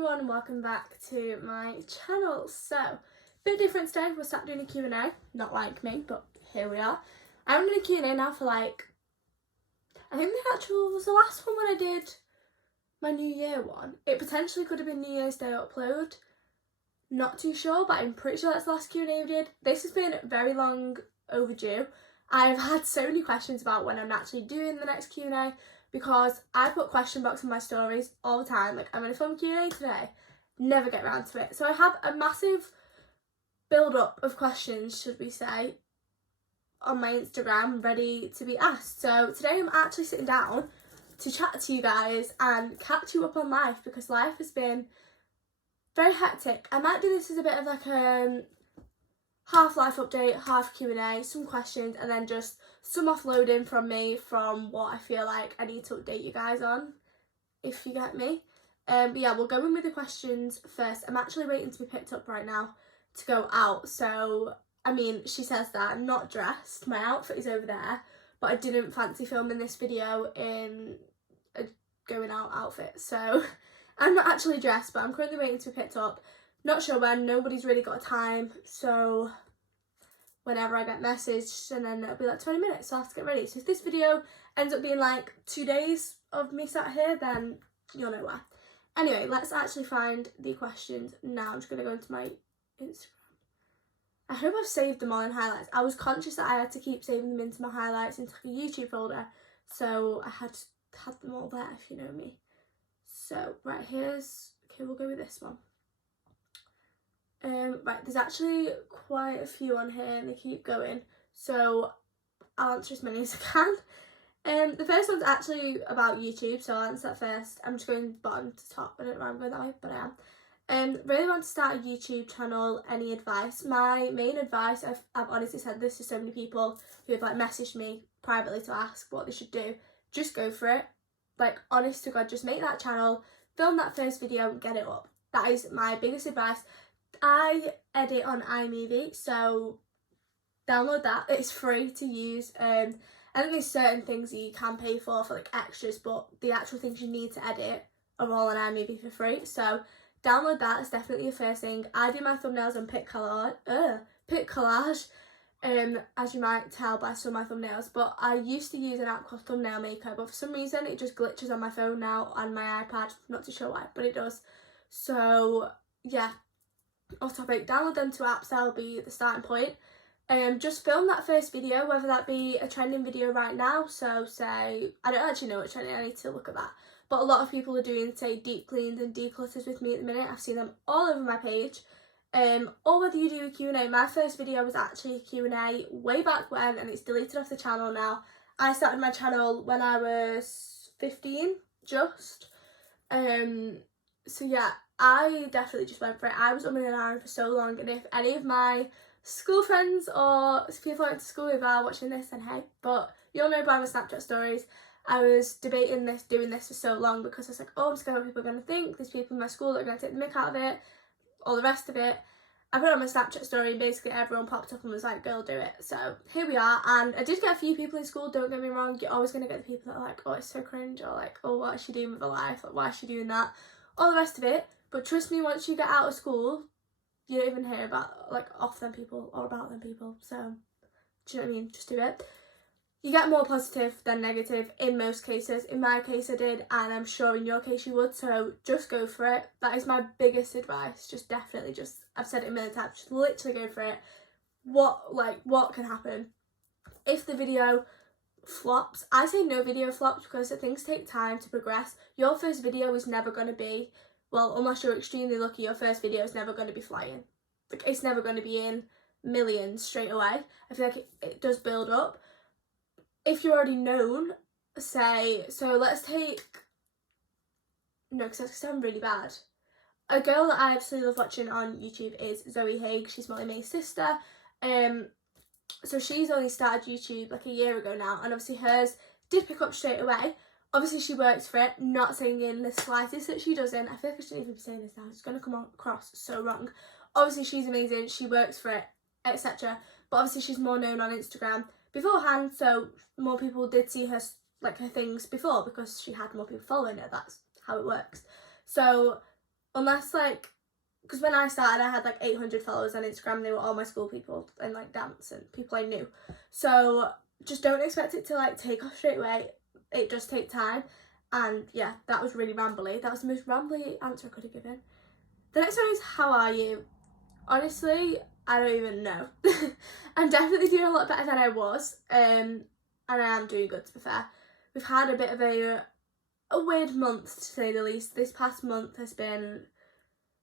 everyone and welcome back to my channel. So, bit different today, we're sat doing a Q&A, not like me, but here we are. I haven't done a Q&A now for I think the actual was the last one when I did my New Year one. It potentially could have been New Year's Day upload, not too sure, but I'm pretty sure that's the last Q&A we did. This has been very long overdue. I've had so many questions about when I'm actually doing the next Q&A, because I put question box in my stories all the time, I'm going to film Q&A today, never get around to it. So I have a massive build up of questions, should we say, on my Instagram ready to be asked. So today I'm actually sitting down to chat to you guys and catch you up on life, because life has been very hectic. I might do this as a bit of half life update, half Q&A, some questions, and then just some offloading from me from what I feel like I need to update you guys on, if you get me. But yeah, we'll go in with the questions first. I'm actually waiting to be picked up right now to go out. So, I mean, she says that I'm not dressed. My outfit is over there, but I didn't fancy filming this video in a going out outfit. So, I'm not actually dressed, but I'm currently waiting to be picked up. Not sure when, nobody's really got a time, so whenever I get messaged, and then it'll be 20 minutes, so I have to get ready. So if this video ends up being 2 days of me sat here, then you'll know why. Anyway, let's actually find the questions now. I'm just going to go into my Instagram. I hope I've saved them all in highlights. I was conscious that I had to keep saving them into my highlights into a YouTube folder, so I had them all there, if you know me. So, right, okay, we'll go with this one. Right, there's actually quite a few on here and they keep going, so I'll answer as many as I can. The first one's actually about YouTube, so I'll answer that first. I'm just going bottom to top. I don't know why I'm going that way, but I am. Really want to start a YouTube channel. Any advice? My main advice, I've honestly said this to so many people who have messaged me privately to ask what they should do. Just go for it. Honest to God, just make that channel, film that first video and get it up. That is my biggest advice. I edit on iMovie, so download that. It's free to use. I think there's certain things that you can pay for extras, but the actual things you need to edit are all on iMovie for free. So download that. It's definitely the first thing. I do my thumbnails on Pic Collage, as you might tell by some of my thumbnails. But I used to use an app called Thumbnail Maker, but for some reason it just glitches on my phone now and my iPad. Not too sure why, but it does. So yeah. Off topic, download them two apps, that'll be the starting point. Just film that first video, whether that be a trending video right now, so say, I don't actually know what's trending, I need to look at that, but a lot of people are doing, say, deep cleans and declutters with me at the minute. I've seen them all over my page. Or whether you do a Q&A. My first video was actually a Q&A way back when, and it's deleted off the channel now. I started my channel when I was 15, just. So yeah, I definitely just went for it. I was umming and ahhing for so long, and if any of my school friends or people I went to school with are watching this, then hey, but you'll know by my Snapchat stories, I was debating doing this for so long, because I was like, oh, I'm scared what people are going to think, there's people in my school that are going to take the mick out of it, all the rest of it. I put it on my Snapchat story and basically everyone popped up and was like, girl, do it. So here we are, and I did get a few people in school, don't get me wrong, you're always going to get the people that are like, oh, it's so cringe, or oh, what is she doing with her life, why is she doing that, all the rest of it. But trust me, once you get out of school, you don't even hear about off them people or about them people. So, do you know what I mean? Just do it. You get more positive than negative in most cases. In my case I did, and I'm sure in your case you would, so just go for it. That is my biggest advice. Just definitely, I've said it a million times, just literally go for it. What can happen? If the video flops, I say no video flops, because things take time to progress. Your first video is never going to be, well, unless you're extremely lucky, your first video is never going to be flying. It's never going to be in millions straight away. I feel like it does build up. If you're already known, say, so let's take, no, because that's sound really bad. A girl that I absolutely love watching on YouTube is Zoe Haig. She's Molly May's sister. So she's only started YouTube a year ago now, and obviously hers did pick up straight away. Obviously she works for it, not saying in the slightest that she doesn't. I feel like I shouldn't even be saying this now, it's going to come across so wrong. Obviously she's amazing, she works for it, etc. But obviously she's more known on Instagram beforehand, so more people did see her, her things before, because she had more people following her. That's how it works. So unless like, because when I started I had like 800 followers on Instagram, they were all my school people and like dance and people I knew, so just don't expect it to like take off straight away. It does take time. And yeah, that was really rambly. That was the most rambly answer I could have given. The next one is, how are you? Honestly, I don't even know. I'm definitely doing a lot better than I was, and I am doing good, to be fair. We've had a bit of a weird month, to say the least. This past month has been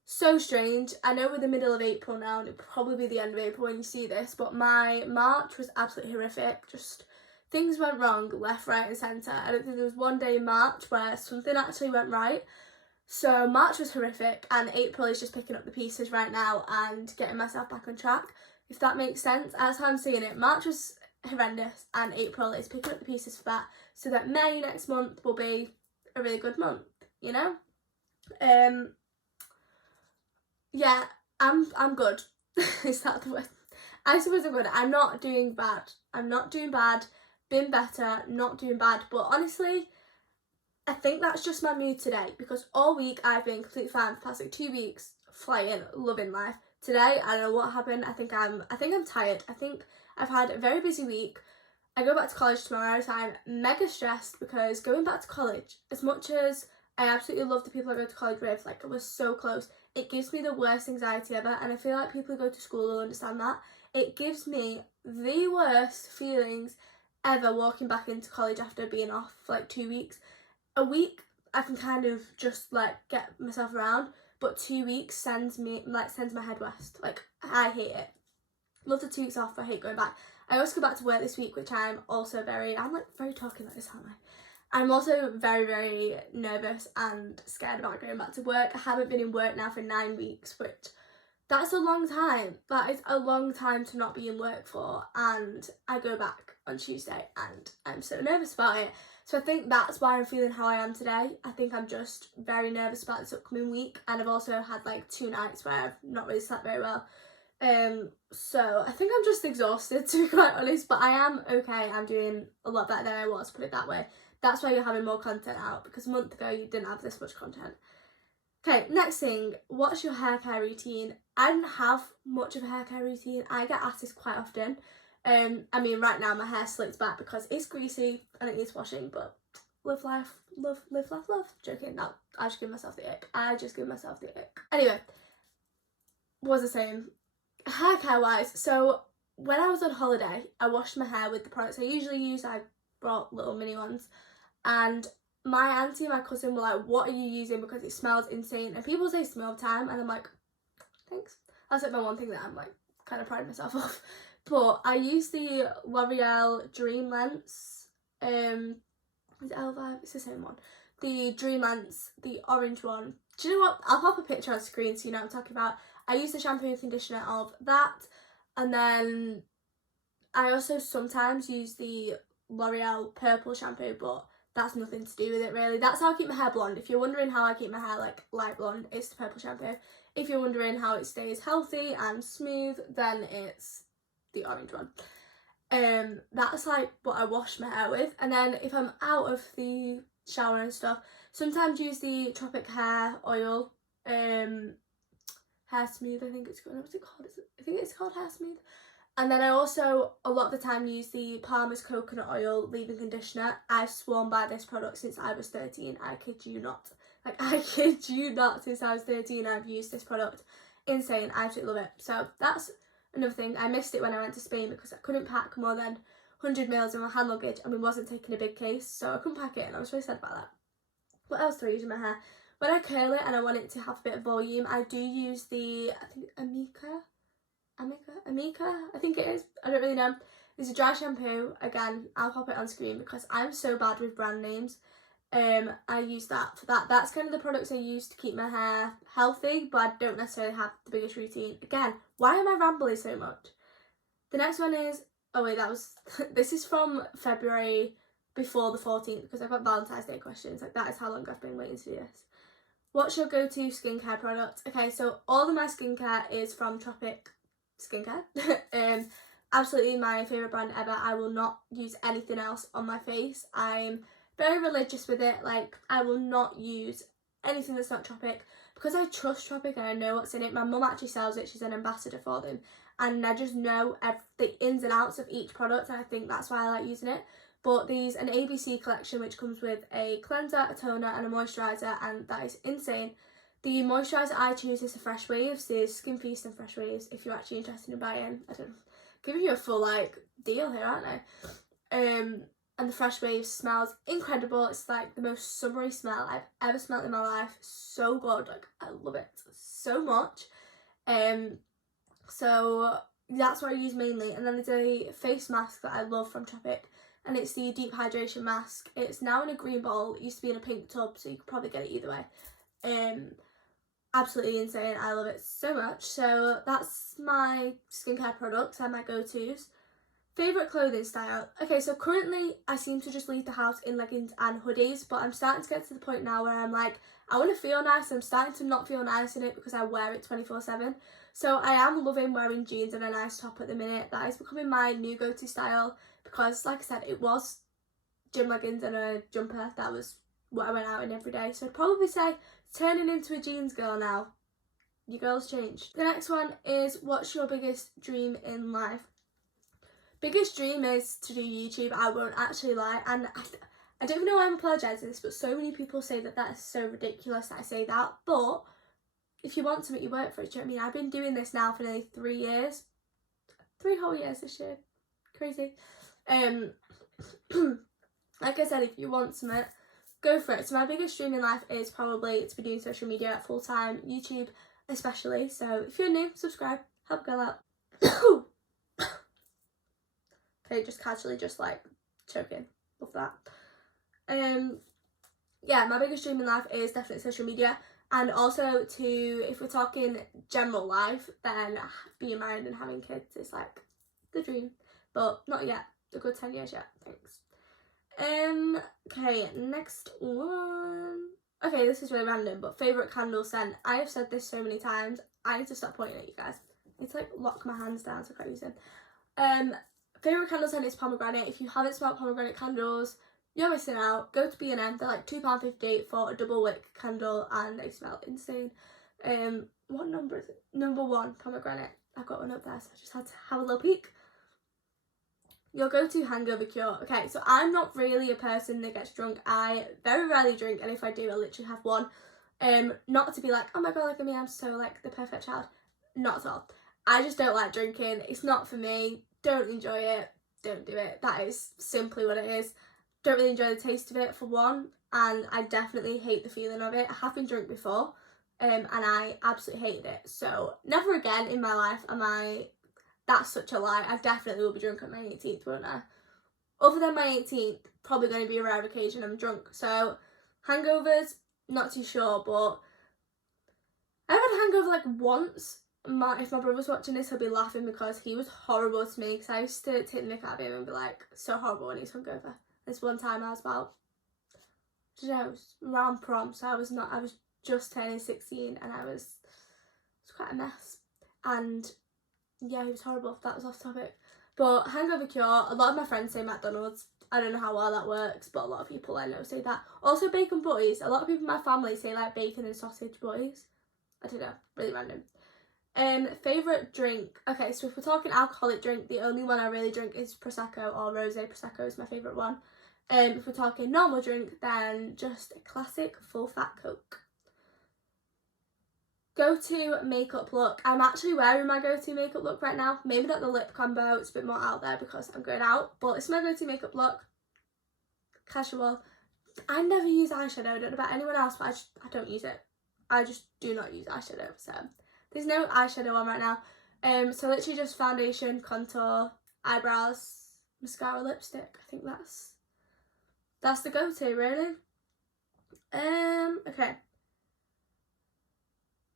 so strange. I know we're the middle of April now, and it'll probably be the end of April when you see this, but my March was absolutely horrific. Just things went wrong left, right and centre. I don't think there was one day in March where something actually went right. So March was horrific, and April is just picking up the pieces right now and getting myself back on track, if that makes sense. That's how I'm seeing it. March was horrendous, and April is picking up the pieces for that, so that May next month will be a really good month, you know? Yeah, I'm good. Is that the word? I suppose I'm good. I'm not doing bad. I'm not doing bad. Been better, not doing bad. But honestly, I think that's just my mood today, because all week I've been completely fine for the past like 2 weeks, flying, loving life. Today, I don't know what happened. I think I'm tired. I think I've had a very busy week. I go back to college tomorrow, so I'm mega stressed, because going back to college, as much as I absolutely love the people I go to college with, like I was so close, it gives me the worst anxiety ever, and I feel like people who go to school will understand that. It gives me the worst feelings ever walking back into college after being off for like 2 weeks. A week I can kind of just like get myself around, but 2 weeks sends my head west. Like, I hate it. Love the 2 weeks off, I hate going back. I also go back to work this week, which I'm also very talking like this, aren't I? I'm also very, very nervous and scared about going back to work. I haven't been in work now for 9 weeks, which that's a long time. That is a long time to not be in work for, and I go back on Tuesday and I'm so nervous about it. So I think that's why I'm feeling how I am today. I think I'm just very nervous about this upcoming week, and I've also had like 2 nights where I've not really slept very well. So I think I'm just exhausted, to be quite honest, but I am okay. I'm doing a lot better than I was, put it that way. That's why you're having more content out, because a month ago you didn't have this much content. Okay, next thing, what's your hair care routine? I don't have much of a hair care routine. I get asked this quite often. I mean, right now my hair slicked back because it's greasy and it needs washing, but live life, love, live life, love. Joking, no, I just give myself the ick. Anyway, what was I saying? Hair care wise, so when I was on holiday, I washed my hair with the products I usually use. I brought little mini ones, and my auntie and my cousin were like, what are you using, because it smells insane. And people say to me all the time, and I'm like, thanks. That's like my one thing that I'm like kind of proud of myself of. But I use the L'Oreal Dream Lens, is it L5? It's the same one. The Dream Lens, the orange one. Do you know what? I'll pop a picture on screen so you know what I'm talking about. I use the shampoo and conditioner of that, and then I also sometimes use the L'Oreal purple shampoo, but that's nothing to do with it really. That's how I keep my hair blonde. If you're wondering how I keep my hair like light blonde, it's the purple shampoo. If you're wondering how it stays healthy and smooth, then it's the orange one. That's like what I wash my hair with. And then if I'm out of the shower and stuff, sometimes use the Tropic Hair Oil, Hair Smooth, I think it's called. What's it called? I think it's called Hair Smooth. And then I also, a lot of the time, use the Palmer's Coconut Oil Leave-In Conditioner. I've sworn by this product since I was 13. I kid you not. Like, I kid you not. Since I was 13, I've used this product. Insane. I absolutely love it. So that's another thing. I missed it when I went to Spain because I couldn't pack more than 100 mils in my hand luggage, and we wasn't taking a big case, so I couldn't pack it, and I was really sad about that. What else do I use in my hair? When I curl it and I want it to have a bit of volume, I do use the, I think, Amika, I think it is. I don't really know. It's a dry shampoo. Again, I'll pop it on screen because I'm so bad with brand names. I use that for that. That's kind of the products I use to keep my hair healthy, but I don't necessarily have the biggest routine. Again, why am I rambling so much? The next one is, oh wait, that was, this is from February before the 14th, because I've got Valentine's Day questions. Like, that is how long I've been waiting to do this. What's your go-to skincare product? Okay, so all of my skincare is from Tropic Skincare. Absolutely my favourite brand ever. I will not use anything else on my face. I'm very religious with it. Like, I will not use anything that's not Tropic. because I trust Tropic and I know what's in it. My mum actually sells it, she's an ambassador for them, and I just know the ins and outs of each product, and I think that's why I like using it. But there's an ABC collection which comes with a cleanser, a toner and a moisturiser, and that is insane. The moisturiser I choose is the Fresh Waves. There's Skin Feast and Fresh Waves if you're actually interested in buying. I don't know, giving you a full like deal here, aren't I? And the Fresh Waves smells incredible. It's like the most summery smell I've ever smelled in my life. So good, like I love it so much. So that's what I use mainly. And then there's a face mask that I love from Tropic, and it's the Deep Hydration Mask. It's now in a green bowl. It used to be in a pink tub, so you could probably get it either way. Absolutely insane. I love it so much. So that's my skincare products and my go-tos. Favourite clothing style? Okay, so currently I seem to just leave the house in leggings and hoodies, but I'm starting to get to the point now where I'm like, I want to feel nice. I'm starting to not feel nice in it because I wear it 24/7. So I am loving wearing jeans and a nice top at the minute. That is becoming my new go-to style because, like I said, it was gym leggings and a jumper. That was what I went out in every day. So I'd probably say turning into a jeans girl now. Your girl's changed. The next one is, what's your biggest dream in life? Biggest dream is to do YouTube. I won't actually lie, and I don't even know why I'm apologising this, but so many people say that is so ridiculous that I say that. But if you want something, you work for it. Do you know what I mean? I've been doing this now for nearly 3 years, 3 whole years this year. Crazy. Like I said, if you want something, go for it. So my biggest dream in life is probably to be doing social media full time, YouTube especially. So if you're new, subscribe, help girl out. Okay, just casually, just like choking. Love that. Yeah, my biggest dream in life is definitely social media, and also if we're talking general life, then being married and having kids is like the dream, but not yet. A good 10 years yet. Thanks. Okay, next one. Okay, this is really random, but favourite candle scent. I have said this so many times. I need to stop pointing at you guys. I need to like lock my hands down so I can't use them. Favourite candle scent is pomegranate. If you haven't smelled pomegranate candles, you're missing out. Go to B&M. They're like £2.50 for a double wick candle, and they smell insane. What number is it? Number 1, pomegranate. I've got one up there, so I just had to have a little peek. Your go-to hangover cure. Okay, so I'm not really a person that gets drunk. I very rarely drink, and if I do, I literally have one. Not to be like, oh my god, look at me, I'm so like the perfect child. Not at all. I just don't like drinking. It's not for me. Don't enjoy it. Don't do it. That is simply what it is. Don't really enjoy the taste of it, for one, and I definitely hate the feeling of it. I have been drunk before, and I absolutely hated it. So never again in my life am I. That's such a lie. I definitely will be drunk on my 18th, won't I? Other than my 18th, probably going to be a rare occasion I'm drunk. So hangovers, not too sure, but I've had a hangover like once. If my brother's watching this, he'll be laughing because he was horrible to me, because I used to take the mick out of him and be like, so horrible when he's hungover. This one time I was about, I don't know, around prom, so I was just turning 16, and it was quite a mess. And yeah, he was horrible. That was off topic. But hangover cure, a lot of my friends say McDonald's. I don't know how well that works, but a lot of people I know say that. Also bacon butties. A lot of people in my family say like bacon and sausage butties. I don't know, really random. Favourite drink. Okay, so if we're talking alcoholic drink, the only one I really drink is Prosecco, or Rosé. Prosecco is my favourite one. If we're talking normal drink, then just a classic full fat Coke. Go-to makeup look. I'm actually wearing my go-to makeup look right now. Maybe not the lip combo, it's a bit more out there because I'm going out, but it's my go-to makeup look. Casual. I never use eyeshadow. I don't know about anyone else, but I don't use it. I just do not use eyeshadow, so there's no eyeshadow on right now. So literally just foundation, contour, eyebrows, mascara, lipstick. I think that's the go-to, really. Okay.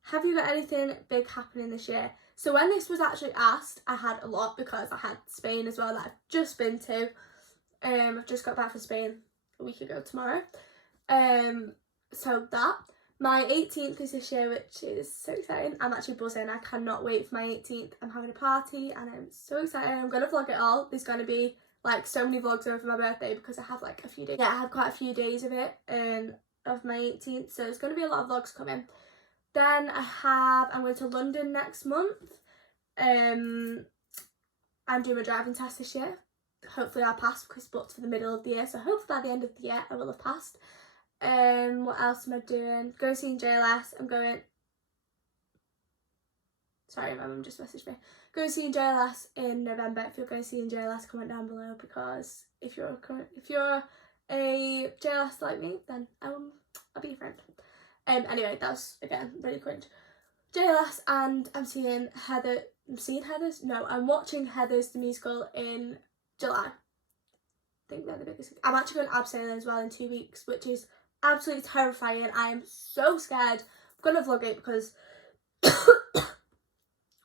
Have you got anything big happening this year? So when this was actually asked, I had a lot, because I had Spain as well that I've just been to. I've just got back from Spain a week ago tomorrow. So that. My 18th is this year, which is so exciting. I'm actually buzzing. I cannot wait for my 18th. I'm having a party and I'm so excited. I'm going to vlog it all. There's going to be like so many vlogs over my birthday because I have like a few days. Yeah, I had quite a few days of it, of my 18th. So there's going to be a lot of vlogs coming. Then I'm going to London next month. I'm doing my driving test this year. Hopefully I'll pass because it's booked for the middle of the year. So hopefully by the end of the year I will have passed. What else am I doing? Going to see JLS. Sorry, my mum just messaged me. Going to see JLS in November. If you're going to see JLS, comment down below, because if you're a JLS like me, then I'll be your friend. Anyway, that was again really cringe. JLS, and I'm watching Heathers the musical in July. I think they're the biggest. I'm actually going abseiling as well in 2 weeks, which is absolutely terrifying. I am so scared. I'm gonna vlog it because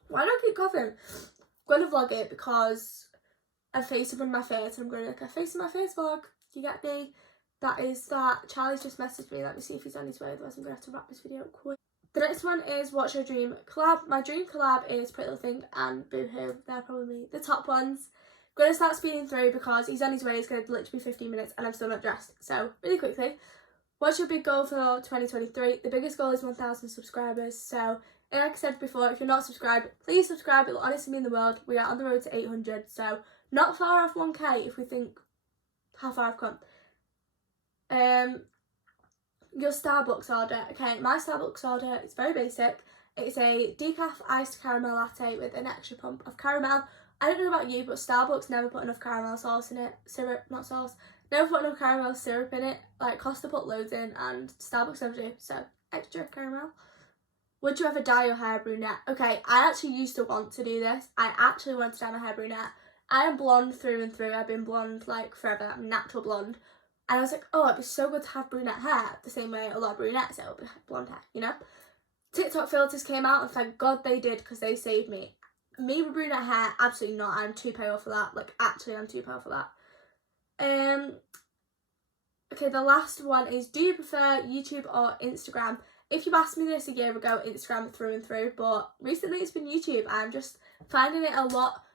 why do I keep coughing? I'm gonna vlog it because a face up in my face, and I'm going to like a face in my face vlog. Do you get me? That is that. Charlie's just messaged me. Let me see if he's on his way, otherwise I'm going to have to wrap this video up quick. The next one is What's Your Dream collab. My dream collab is Pretty Little Thing and Boohoo. They're probably the top ones. I'm going to start speeding through because he's on his way. It's going to literally be 15 minutes and I'm still not dressed. So really quickly, what's your big goal for 2023? The biggest goal is 1,000 subscribers. So like I said before, if you're not subscribed, please subscribe. It will honestly mean the world. We are on the road to 800. So not far off 1k if we think how far I've come. Your Starbucks order. Okay, my Starbucks order is very basic. It's a decaf iced caramel latte with an extra pump of caramel. I don't know about you, but Starbucks never put enough caramel sauce in it. Syrup, not sauce. Never put enough caramel syrup in it. Like, Costa put loads in and Starbucks never do. So, extra caramel. Would you ever dye your hair brunette? Okay, I actually used to want to do this. I actually wanted to dye my hair brunette. I am blonde through and through. I've been blonde like forever. I'm natural blonde. And I was like, oh, it'd be so good to have brunette hair. The same way a lot of brunettes say, oh, blonde hair, you know? TikTok filters came out and thank God they did because they saved me. Me with brunette hair, absolutely not. I'm too pale for that. Like, actually, I'm too pale for that. Okay, the last one is, do you prefer YouTube or Instagram? If you asked me this a year ago, Instagram through and through, but recently it's been YouTube. I'm just finding it a lot.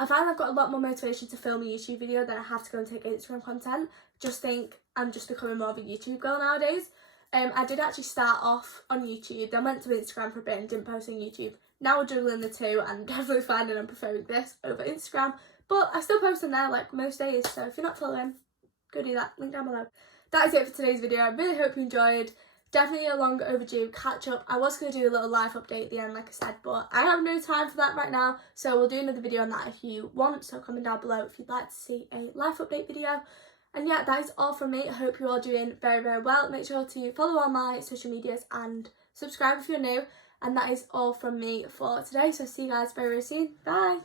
I find I've got a lot more motivation to film a YouTube video than I have to go and take Instagram content. Just think I'm just becoming more of a YouTube girl nowadays. I did actually start off on YouTube, then went to Instagram for a bit and didn't post on YouTube. Now we're juggling the two and definitely finding I'm preferring this over Instagram. But I still post on there like most days, so if you're not following, go do that. Link down below. That is it for today's video. I really hope you enjoyed. Definitely a long overdue catch up. I was going to do a little life update at the end, like I said, but I have no time for that right now. So we'll do another video on that if you want. So comment down below if you'd like to see a life update video. And yeah, that is all from me. I hope you're all doing very, very well. Make sure to follow all my social medias and subscribe if you're new. And that is all from me for today. So see you guys very, very soon. Bye.